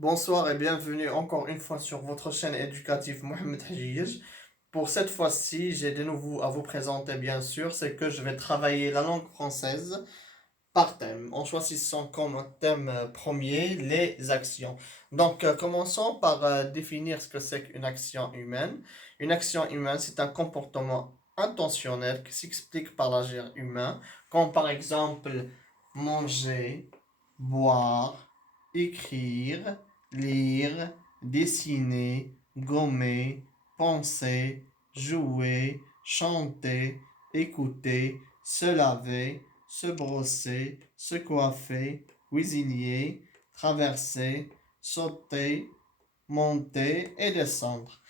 Bonsoir et bienvenue encore une fois sur votre chaîne éducative Mohamed Hajij. Pour cette fois-ci, j'ai de nouveau à vous présenter bien sûr, c'est que je vais travailler la langue française par thème, en choisissant comme thème premier les actions. Donc commençons par définir ce que c'est qu'une action humaine. Une action humaine, c'est un comportement intentionnel qui s'explique par l'agir humain, comme par exemple manger, boire, écrire, lire, dessiner, gommer, penser, jouer, chanter, écouter, se laver, se brosser, se coiffer, cuisiner, traverser, sauter, monter et descendre.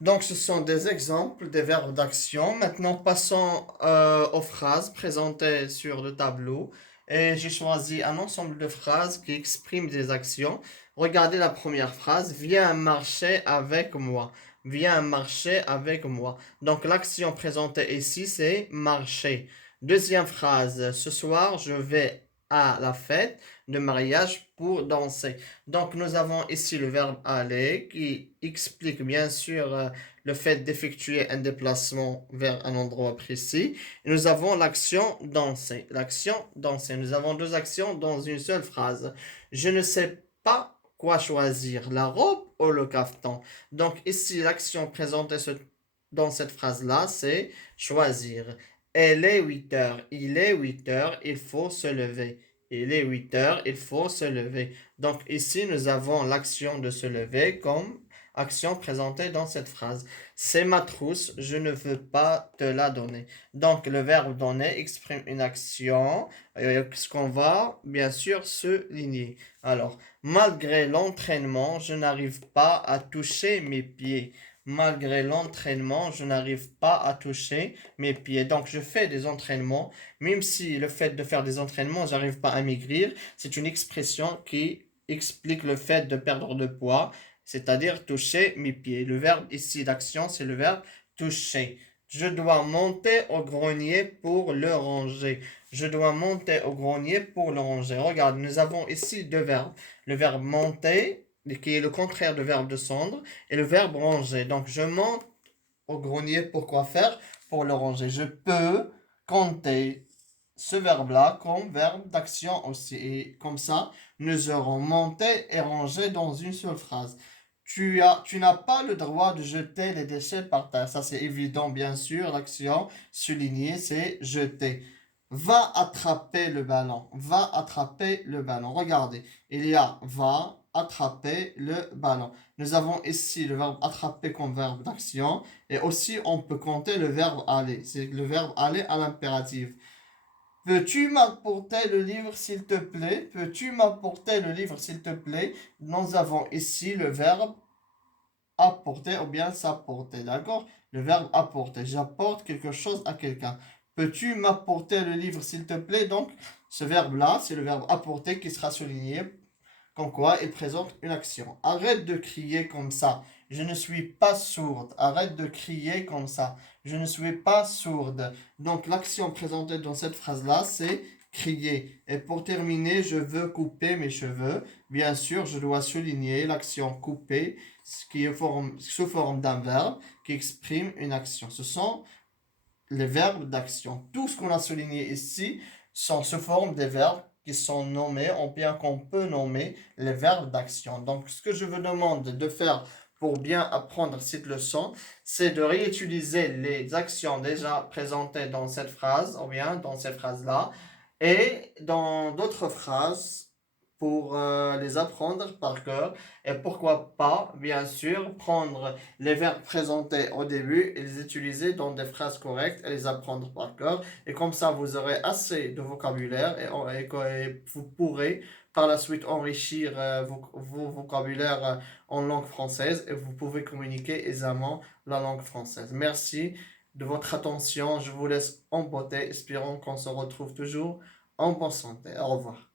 Donc, ce sont des exemples des verbes d'action. Maintenant, passons aux phrases présentées sur le tableau. Et j'ai choisi un ensemble de phrases qui expriment des actions. Regardez la première phrase. Viens marcher avec moi. Viens marcher avec moi. Donc, l'action présentée ici, c'est marcher. Deuxième phrase. Ce soir, je vais à la fête de mariage pour danser. Donc, nous avons ici le verbe aller qui explique bien sûr le fait d'effectuer un déplacement vers un endroit précis. Et nous avons l'action danser. L'action danser. Nous avons deux actions dans une seule phrase. Je ne sais pas quoi choisir, la robe ou le caftan. Donc, ici, l'action présentée dans cette phrase-là, c'est choisir. Elle est 8 heures. Il est 8 heures. Il faut se lever. Il est 8 heures. Il faut se lever. Donc ici, nous avons l'action de se lever comme action présentée dans cette phrase. C'est ma trousse, je ne veux pas te la donner. Donc le verbe donner exprime une action, ce qu'on va bien sûr souligner. Alors, malgré l'entraînement, je n'arrive pas à toucher mes pieds. Malgré l'entraînement, je n'arrive pas à toucher mes pieds. Donc, je fais des entraînements, même si le fait de faire des entraînements, j'arrive pas à maigrir. C'est une expression qui explique le fait de perdre de poids, c'est-à-dire toucher mes pieds. Le verbe ici d'action, c'est le verbe toucher. Je dois monter au grenier pour le ranger. Je dois monter au grenier pour le ranger. Regarde, nous avons ici deux verbes. Le verbe monter, qui est le contraire du verbe descendre, et le verbe ranger. Donc, je monte au grenier pour quoi faire? Pour le ranger. Je peux compter ce verbe-là comme verbe d'action aussi. Et comme ça, nous aurons monté et rangé dans une seule phrase. Tu n'as pas le droit de jeter les déchets par terre. Ça, c'est évident, bien sûr. L'action soulignée, c'est jeter. Va attraper le ballon. Va attraper le ballon. Regardez, il y a va attraper le ballon. Nous avons ici le verbe attraper comme verbe d'action. Et aussi, on peut compter le verbe aller. C'est le verbe aller à l'impératif. Peux-tu m'apporter le livre s'il te plaît? Peux-tu m'apporter le livre s'il te plaît? Nous avons ici le verbe apporter ou bien s'apporter, d'accord? Le verbe apporter. J'apporte quelque chose à quelqu'un. Peux-tu m'apporter le livre s'il te plaît? Donc, ce verbe-là, c'est le verbe apporter qui sera souligné comme quoi il présente une action. Arrête de crier comme ça. Je ne suis pas sourde. Arrête de crier comme ça. Je ne suis pas sourde. Donc l'action présentée dans cette phrase-là, c'est crier. Et pour terminer, je veux couper mes cheveux. Bien sûr, je dois souligner l'action couper, ce qui est sous forme d'un verbe qui exprime une action. Ce sont les verbes d'action. Tout ce qu'on a souligné ici sont sous forme des verbes qui sont nommés, ou bien qu'on peut nommer les verbes d'action. Donc, ce que je vous demande de faire pour bien apprendre cette leçon, c'est de réutiliser les actions déjà présentées dans cette phrase, ou bien dans cette phrase-là, et dans d'autres phrases pour les apprendre par cœur. Et pourquoi pas, bien sûr, prendre les verbes présentés au début et les utiliser dans des phrases correctes et les apprendre par cœur. Et comme ça, vous aurez assez de vocabulaire et vous pourrez par la suite enrichir vos vocabulaires en langue française et vous pouvez communiquer aisément la langue française. Merci de votre attention. Je vous laisse en beauté, espérons qu'on se retrouve toujours en bonne santé. Au revoir.